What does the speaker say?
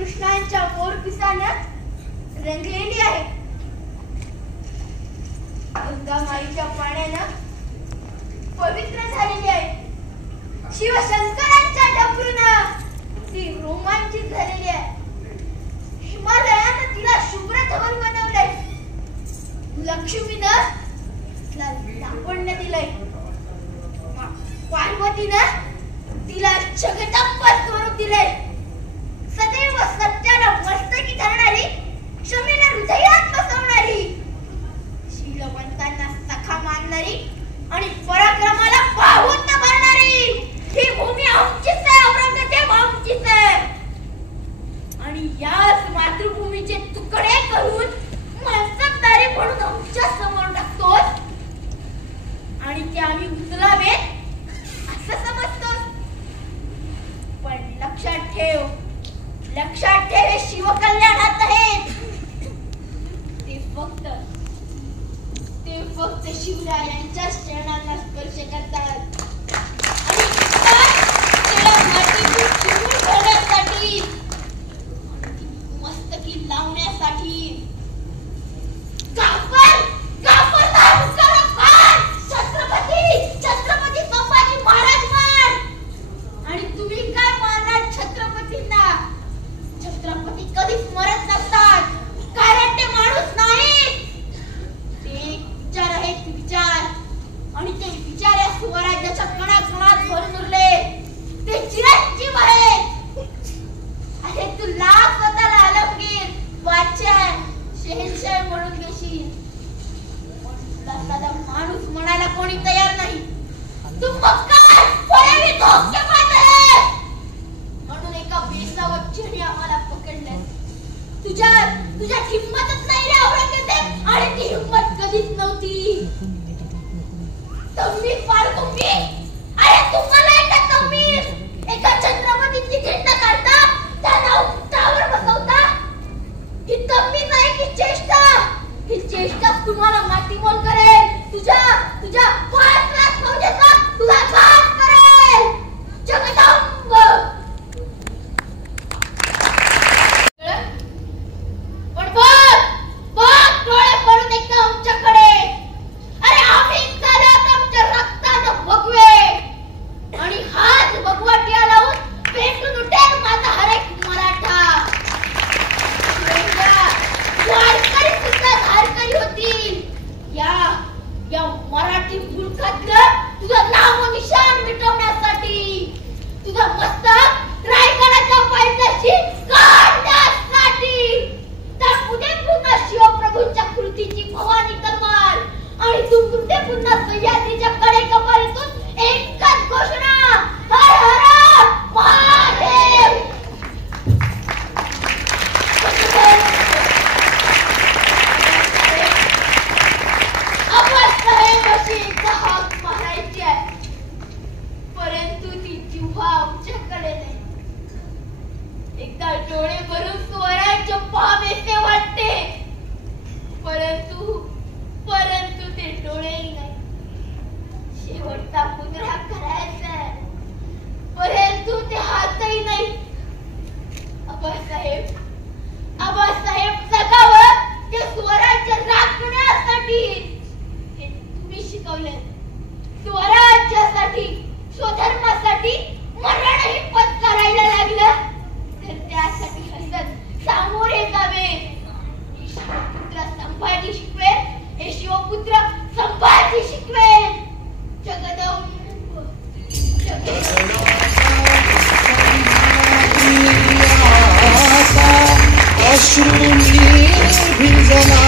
कृष्णांच्या मोरपिसानं रंगलेली आहे. गंगामाईच्या पाण्यानं पवित्र झालेली आहे. शिवशंकरांच्या डमरूनं ती रोमांचित झालेली आहे. हिमालयानं तिला शुभ्र धवल बनवलंय. लक्ष्मीनं तिला लावण्य दिलंय. पार्वतीनं तिला जगदंब स्वरूप दिलंय. सदैव सत्याला मस्तकी धरणारी, क्षमेला हृदयात बसवणारी, शीलवंतांना सखा मानणारी आणि पराक्रमाला पाहून न भरणारी ही भूमी आमचीच आहे. औरंगजेब आमचीच आहे. आणि याच मातृभूमीचे तुकडे करून मनसबदारी म्हणून आमच्या समोर टाकतो आणि ते आम्ही उचलावे असं समजतो. पण लक्षात ठेव, हे शिवकल्याणात आहे. ते फक्त शिवरायांच्या चरणांना स्पर्श करतात आणि करण्यासाठी, मस्तकी लावण्यासाठी छत्रपती संभाजी महाराज मान. आणि तुम्ही काय मानणार छत्रपतींना? छत्रपती कधीच मरत नसतात, कारण ते माणूस नाही. ते विचार आहेत, विचार. आणि ते विचार या स्वराज्याच्या कणाकणात भरून उरले. ते चिरंजीव आहेत. अरे तू लाख स्वतःला आलमगीर, बादशाह, शहेनशाह म्हणून घेशील, साधा माणूस म्हणायला कोणी तयार नाही. तू मग काय फळेवी धोकेबाज आहे म्हणून एका बेसावच्छेने आम्हाला पकडले. तुझ्यात हिंमतच नाही रे औरंगजेब. आणि ती हिंमत कधीच नव्हती. तम्मीर फार तुम्ही, अरे तुम्हाला एका तम्मीर, एका छत्रपतीची खिंड काढता, त्याला उंटावर बसवता. ही तम्मीर नाही की चेष्टा. ही चेष्टा तुम्हाला मातीमोल करेल. तुझ्या 5 लाख फौजेचा तुला घात करेल. जगदंब. पण बघ डोळे पडून एकदा आमच्याकडे. अरे आम्ही झाल्यात आमच्या रक्तानं भगवे. आणि हाच भगवटिया लावून पेटून उठेल माझा हरेक मराठा. वारकरी सुद्धा धारकरी होतील. या मराठी मुलखातलं तुझं नाव निशाण मिटवण्यासाठी, तुझं मस्तक रायगडाच्या पायथ्याशी काढण्यासाठी. तर पुढे पुन्हा शिवप्रभूंच्या कृतीची भवानी तलवार. आणि तू पुढे पुन्हा सह्याद्रीच्या कडे कपारीतून एकच घोषणा, हर हर महादेव. परंतु ती जिव्हा आमच्याकडे नाही. एकदा डोळे भरून स्वराज्य पाहावेसे वाटते, परंतु ते डोळेही नाही. शेवटचा मुद्रा करायचा आहे, परंतु ते हातही नाही. आबासाहेब जगावं ते स्वराज्य राखण्यासाठी. हे तुम्ही शिकवले. स्वराज्यासाठी, स्वधर्मासाठी मरणही पत्करायला लागलं तर त्यासाठी हसत सामोरे जावे. हे शिवपुत्र संभाजी शिकवेल. हे शिवपुत्र संभाजी शिकवेल. जगदंब. अश्रू भिजला